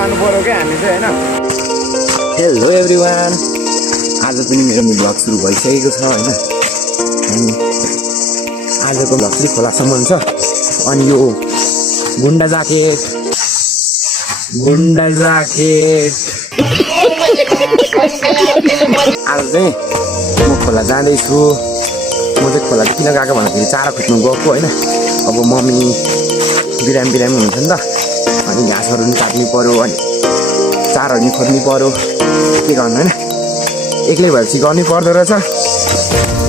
जानु पर्यो क्या हामी चाहिँ होइन। हेलो एभ्रिवान, आज पनि मेरो भ्लग सुरु भइसकेको छ होइन। अनि आजको भ्लग चाहिँ खोलासम्म छ। अनि यो गुन्डा ज्याकेट आज चाहिँ म खोला जाँदैछु। म चाहिँ खोला किन गएको भन्दाखेरि चारो खोज्नु गएको होइन। अब मम्मी बिरामी हुनुहुन्छ नि त, अनि घाँसहरू पनि काट्नु पऱ्यो, अनि चारोहरू पनि खोज्नु पऱ्यो। के गर्नु होइन, एक्लै भएपछि गर्नै पर्दो रहेछ।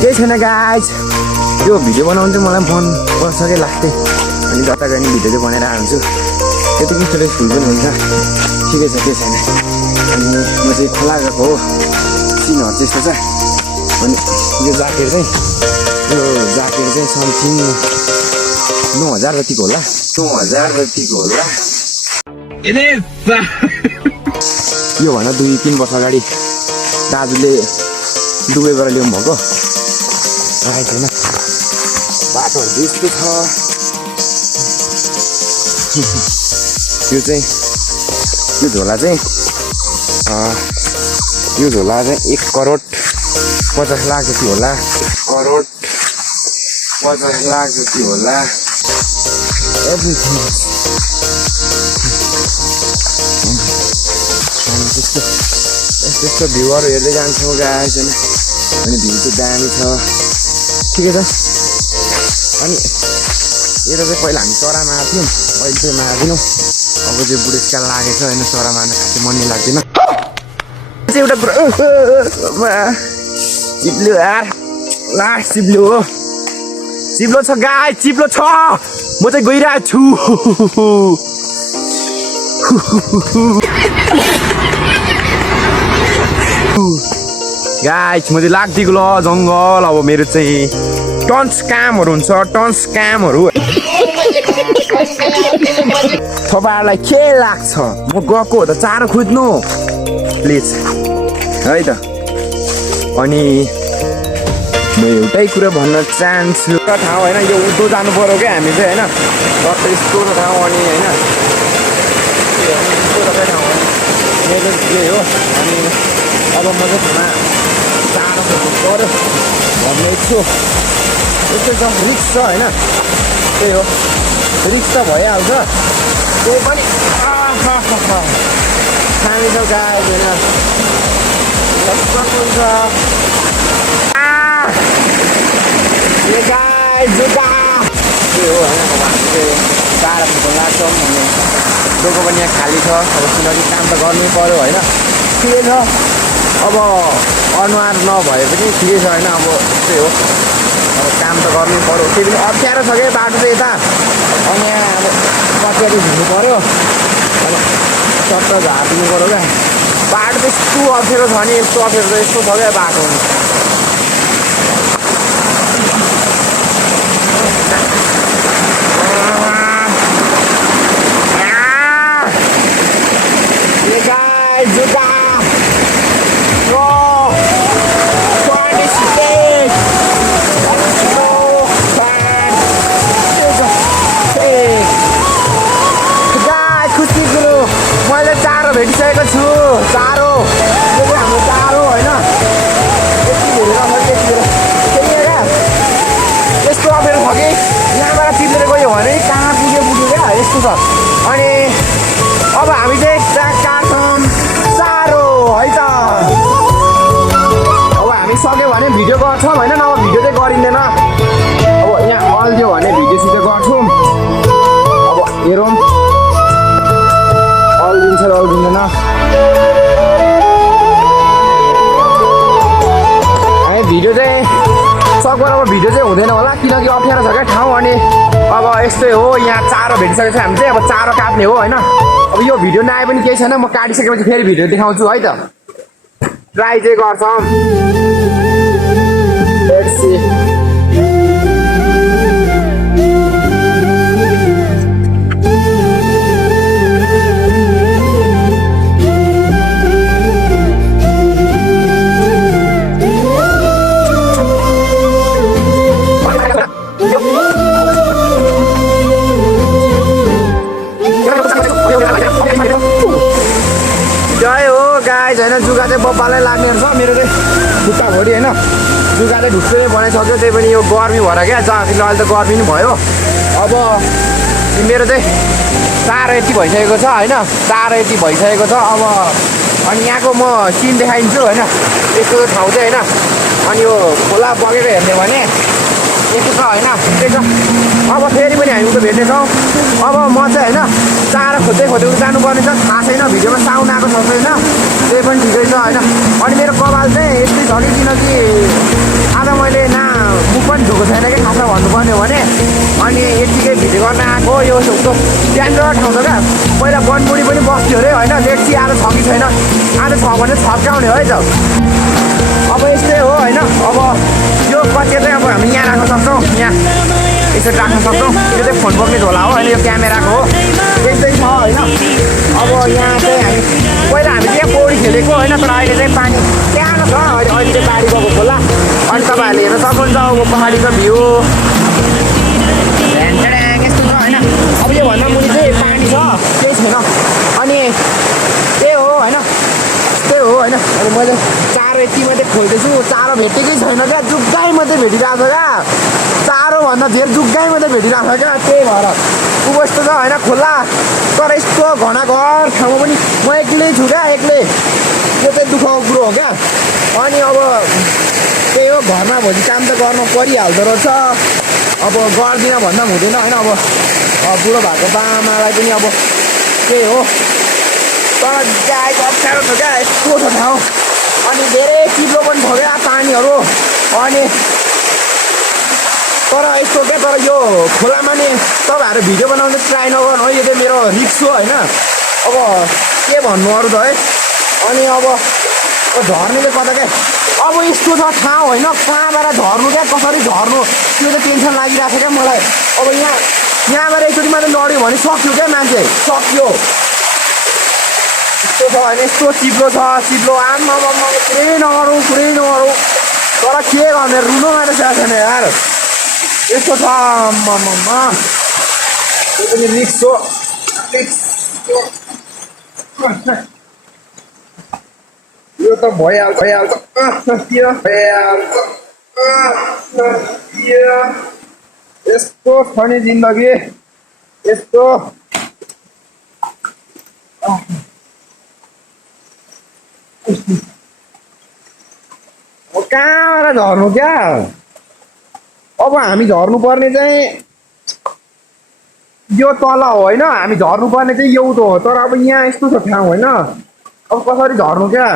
केही छैन गाइज, यो भिडियो बनाउनु चाहिँ मलाई मन पर्छ क्या लाग्थ्यो। अनि जता गए नि भिडियो चाहिँ बनाएर आउँछु, त्यति स्टोरेज फुल पनि हुन्छ। ठिकै छ, केही छैन। अनि म चाहिँ खोला गएको हो, सिनहरू चाहिँ यस्तो छ। अनि यो ज्याकेट चाहिँ समथिङ 9,000 जतिको होला। 9,000 जतिको होला। यो भन 2-3 वर्ष अगाडि दाजुले दुबईबाट ल्याउनु भएको। आएको छैन, बाटोहरू यस्तो छ। यो झोला चाहिँ 1 करोड 50 लाख जति होला। 1 करोड 50 लाख जति होला। एभ्रिथिङ त्यस्तो भ्यूहरू हेर्दै जान्छौँ गाइस होइन। अनि भ्यू चाहिँ दामी छ, ठिकै छ। अनि यो चाहिँ पहिला हामी चरा मार्थ्यौँ, अहिले चाहिँ मार्दैनौँ। अब चाहिँ बुढेसकाल लागेको छ होइन, चरा मार्न खासै मन नै लाग्दैन। एउटा कुरा चिप्लो यार, लास्ट चिप्लो हो। चिप्लो छ गाई, चिप्लो छ। म चाहिँ गइरहेको छु। गाइस म चाहिँ लाग्दिएको ल जङ्गल। अब मेरो चाहिँ टन्स कामहरू हुन्छ, टन्स कामहरू। तपाईँहरूलाई के लाग्छ, म गएको हो त चारो खोज्नु प्लिज है त। अनि म एउटै कुरा भन्न चाहन्छु, ठाउँ होइन यो उद्धो जानु पर्यो क्या हामी चाहिँ होइन। टक्क यस्तो ठाउँ अनि होइन, यस्तो ठाउँ मेरो यही हो। अनि अब म चाहिँ खाना चारो खोज्नु पऱ्यो भन्ने छु। यस्तै छ, रिक्स छ होइन। त्यही हो, रिक्स त भइहाल्छ। त्यो पनि खाने छ गाई होइन, हुन्छ। जुत्ता त्यही हो होइन। अब हामी चाहिँ चारो खोज्न लाग्छौँ। अनि डोको पनि यहाँ खाली छ। अब किनकि काम त गर्नै पऱ्यो होइन। ठिकै छ, अब अनुहार नभए पनि ठिकै छ होइन। अब त्यही हो, अब काम त गर्नै पऱ्यो। त्यही पनि अप्ठ्यारो छ क्या बाटो चाहिँ यता। अनि यहाँ अब कतिहरू हिँड्नु पऱ्यो, अब सबै झारिदिनु पऱ्यो क्या। बाटो त यस्तो अप्ठ्यारो छ नि, यस्तो अप्ठ्यारो त यस्तो छ क्या बाटो। भेटिसकेको छु चारो। यो चाहिँ हाम्रो चारो होइन। यति धेरै क्या, यस्तो अप्ठ्यारो छ कि यहाँबाट टिपेर गयो भने कहाँ पुग्यो क्या, यस्तो छ। अनि अब हामी चाहिँ काट्छौँ चारो है त। अब हामी सक्यो भने भिडियो गर्छौँ होइन, नभए भिडियो चाहिँ गरिँदैन। अब यहाँ अल्झ्यो भने भिडियो सिडियो गर्छौँ। अब हेरौँ अल्झिन्छ अल्झिँदैन। है भिडियो चाहिँ सकभर अब भिडियो चाहिँ हुँदैन होला, किनकि अप्ठ्यारो छ क्या ठाउँ। अनि अब यस्तै हो, यहाँ चारो भेटिसकेको छ हामी चाहिँ। अब चारो काट्ने हो होइन। अब यो भिडियो नआए पनि केही छैन, म काटिसकेपछि फेरि भिडियो देखाउँछु है त। ट्राई चाहिँ गर्छौँ। Let's see. कपालै लाग्ने रहेछ मेरो चाहिँ खुट्टाभरि होइन लुगाले ढुक्कै बनाइसक्यो त्यही पनि यो गर्मी भएर क्या अहिले त गर्मी पनि भयो अब मेरो चाहिँ चारो यति भइसकेको छ होइन चारो यति भइसकेको छ अब अनि यहाँको म सिन देखाइदिन्छु होइन यस्तो ठाउँ चाहिँ होइन अनि यो खोला बगेर हेर्ने भने यस्तो छ होइन ठिकै छ अब फेरि पनि हामी उता भेट्नेछौँ अब म चाहिँ होइन चारो खोज्दै खोज्दै जानुपर्ने छ थाहा छैन भिडियोमा साउन्ड आएको छ छैन त्यही पनि ठिकै छ होइन अनि मेरो कपाल चाहिँ यस्तै छ कि किनकि आज मैले मुख पनि धोएको छैन कि खासमा भन्नुपर्ने हो भने अनि यतिकै भिडियो गर्न आएको यो त्यहाँनिर ठाउँ छ क्या पहिला बनबुडी पनि बस्थ्यो अरे होइन लेक्सी आज छ कि छैन आज छ भने छर्काउने है त अब यस्तै हो होइन अब यो कति चाहिँ अब हामी यहाँ राख्न सक्छौँ यहाँ यसरी राख्न सक्छौँ यो चाहिँ फोन बोक्ने झोला हो होइन यो क्यामेराको हो यस्तै छ होइन अब यहाँ चाहिँ हामी पहिला हामी चाहिँ पौडी खेलेको होइन तर अहिले चाहिँ पानी सानो छ अहिले चाहिँ बाढी गएको खोला अनि तपाईँहरूले हेर्न सक्नुहुन्छ अब पहाडीको भ्यू यस्तो छ होइन अब योभन्दा मुनि चाहिँ पानी छ केही छैन अनि त्यही हो होइन त्यही हो होइन अनि मैले चारो यति मात्रै खोल्दैछु चारो भेटेकै छैन क्या जुग्गाइ मात्रै भेटिरहेको छ क्या चारोभन्दा धेरै जुग्गाइ मात्रै भेटिरहेको छ क्या त्यही भएर ऊ यस्तो छ होइन खोला तर यस्तो घना घर ठाउँमा पनि म एक्लै छु क्या एक्लै यो चाहिँ दुःखको कुरो हो क्या अनि अब त्यही हो घरमा भोलि काम त गर्नु परिहाल्दो रहेछ अब गर्दिनँ भन्दा पनि हुँदैन होइन अब बुढो भएको बाआमालाई पनि अब त्यही हो तर गाईको अप्ठ्यारो छ क्या यस्तो छ ठाउँ अनि धेरै चिप्लो पनि छ क्या पानीहरू अनि तर यस्तो क्या तर यो खोलामा नि तपाईँहरू भिडियो बनाउने ट्राई नगर्नु है यो चाहिँ मेरो रिक्स हो होइन अब के भन्नु अरू त है अनि अब झर्नेले गर्दा क्या अब यस्तो छ ठाउँ होइन कहाँबाट झर्नु क्या कसरी झर्नु त्यो चाहिँ टेन्सन लागिरहेको छ क्या मलाई अब यहाँबाट एकचोटि मात्रै लड्यो भने सक्यो क्या मान्छे सक्यो यस्तो छ होइन यस्तो चिप्लो छ चिप्लो आमा पुरै नगरौँ तर के गर्ने रुनु मात्रै चाहिएको छैन यार यस्तो छ त्यो पनि रिक्स हो यो त भइहाल्छ यस्तो छ नि जिन्दगी यस्तो कहाँबाट झर्नु क्या अब हामी झर्नुपर्ने चाहिँ यो तल हो होइन हामी झर्नुपर्ने चाहिँ एउटो हो तर अब यहाँ यस्तो छ ठाउँ होइन अब कसरी झर्नु क्या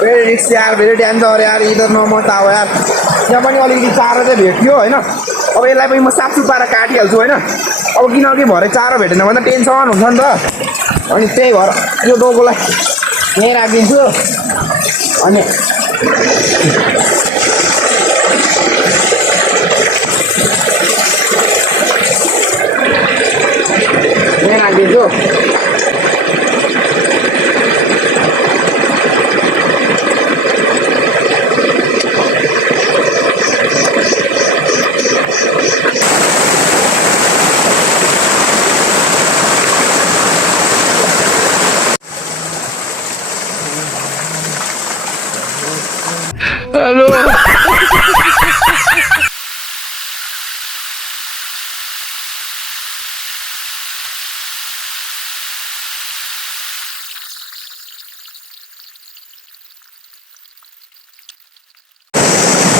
भेरी रिक्स यार भेरी डेन्जर यार इधर नमत आओ यार यहाँ पनि अलिकति चारो चाहिँ भेट्यो होइन अब यसलाई पनि म साफसुफ पारेर काटिहाल्छु होइन अब किनकि भरे चारो भेटेन भने त टेन्सन हुन्छ नि त अनि त्यही भएर यो डोकोलाई यहीँ राखिदिन्छु अनि यहीँ राखिदिन्छु हेलो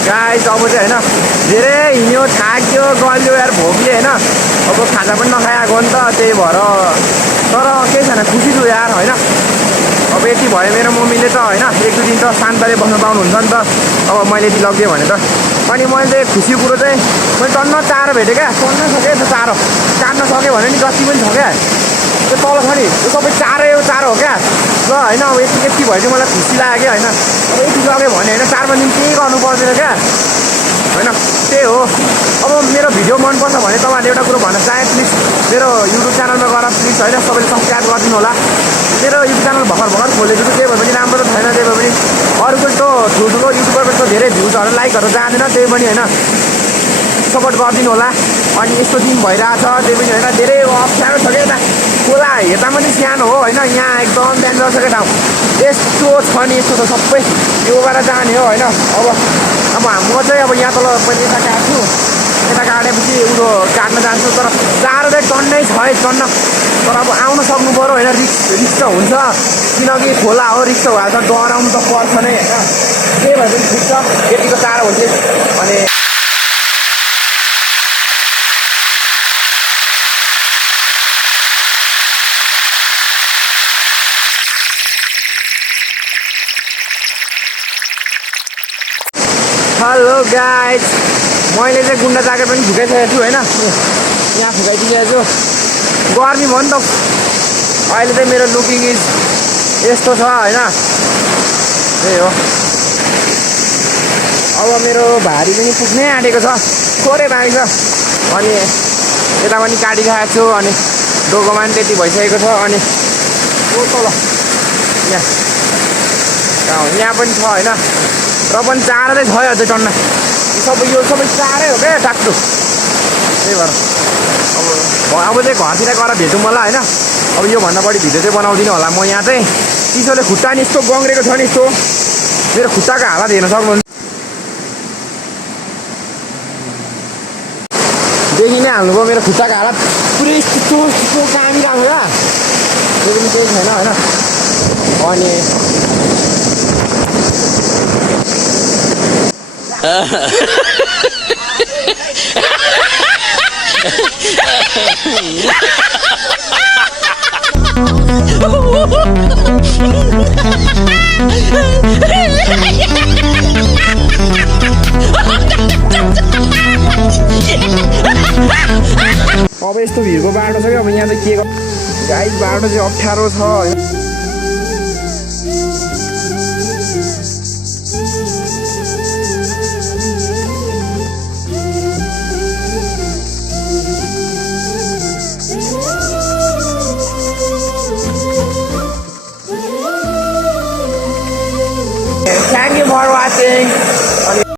गाइस अब चाहिँ होइन धेरै हिँड्यो थाक्यो गल्यो यार भोकले होइन अब खाजा पनि नखाएको हो नि त त्यही भएर तर केही छैन खुसी छु यार होइन अब यति भयो मेरो मम्मीले त होइन एक दुई दिन त शान्तले बस्न पाउनुहुन्छ नि त अब मैले यति लगिदिएँ भने त अनि मैले खुसी कुरो चाहिँ मैले टन्न चारो भेटेँ क्या टन्न सकेँ त्यो चारो काट्न सक्यो भने नि जति पनि छ क्या त्यो तल छ नि त्यो सबै चारो हो क्या ल होइन अब यति भयो चाहिँ मलाई खुसी लाग्यो क्या होइन अब यति लग्यो भने होइन 4 दिन केही गर्नु पर्दैन क्या होइन त्यही हो अब मेरो भिडियो मनपर्छ भने तपाईँहरूले एउटा कुरो भन्न चाहे प्लिज मेरो युट्युब च्यानलमा गएर प्लिज होइन सबैले सब्सक्राइब गरिदिनु होला मेरो युट्युब च्यानल भर्खर खोलेको छु त्यही भए पनि राम्रो त छैन त्यही भए पनि अरूको जस्तो ठुल्ठुलो युट्युबरको धेरै भ्युजहरू लाइकहरू जाँदैन त्यही पनि होइन सपोर्ट गरिदिनु होला अनि यस्तो दिन भइरहेछ त्यही पनि होइन धेरै अप्ठ्यारो छ क्या यता खोला हेर्दा पनि सानो हो होइन यहाँ एकदम डेन्जर छ क्या ठाउँ यस्तो छ नि यस्तो त सबै यो गरेर जाने हो होइन अब म चाहिँ अब यहाँ तल पनि यता काट्छु यता काटेपछि उयो काट्न जान्छु तर चारो चाहिँ टन्नै छ है टन्न तर अब आउन सक्नु पऱ्यो होइन रिक्स त हुन्छ किनकि खोला हो रिक्स त भएर त डराउनु त पर्छ नै होइन त्यही भएर पनि ठिक छ यतिको टाढो हुन्छ अनि हेलो गाइज मैले चाहिँ गुन्डा ज्याकेट पनि फुकाइसकेको छु होइन यहाँ फुकाइदिइसकेको छु गर्मी भयो नि त अहिले चाहिँ मेरो लुकिङ इज यस्तो छ होइन त्यही हो अब मेरो भारी पनि पुग्नै आँटेको छ थोरै बाँकी छ अनि यता पनि काटिरहेको छु अनि डोकोमा पनि त्यति भइसकेको छ अनि तल यहाँ पनि छ होइन र पनि चारै छ यो चाहिँ टन्ना यो सबै चारै हो क्या टाक्टु त्यही भएर अब चाहिँ घरतिर गएर भेटौँ होला होइन अब योभन्दा बढी भिडियो चाहिँ बनाउँदिनँ होला म यहाँ चाहिँ चिसोले खुट्टा नि यस्तो गङ्ग्रेको छ नि यस्तो मेरो खुट्टाको हालत हेर्न सक्नुहुन्छ देखि नै हाल्नुभयो मेरो खुट्टाको हालत पुरै यस्तो कामिरहेको क्या त्यो पनि केही छैन होइन अनि अब यस्तो भिरको बाटो छ क्या अब यहाँ चाहिँ के गाइस बाटो चाहिँ अप्ठ्यारो छ होइन Thank you for watching.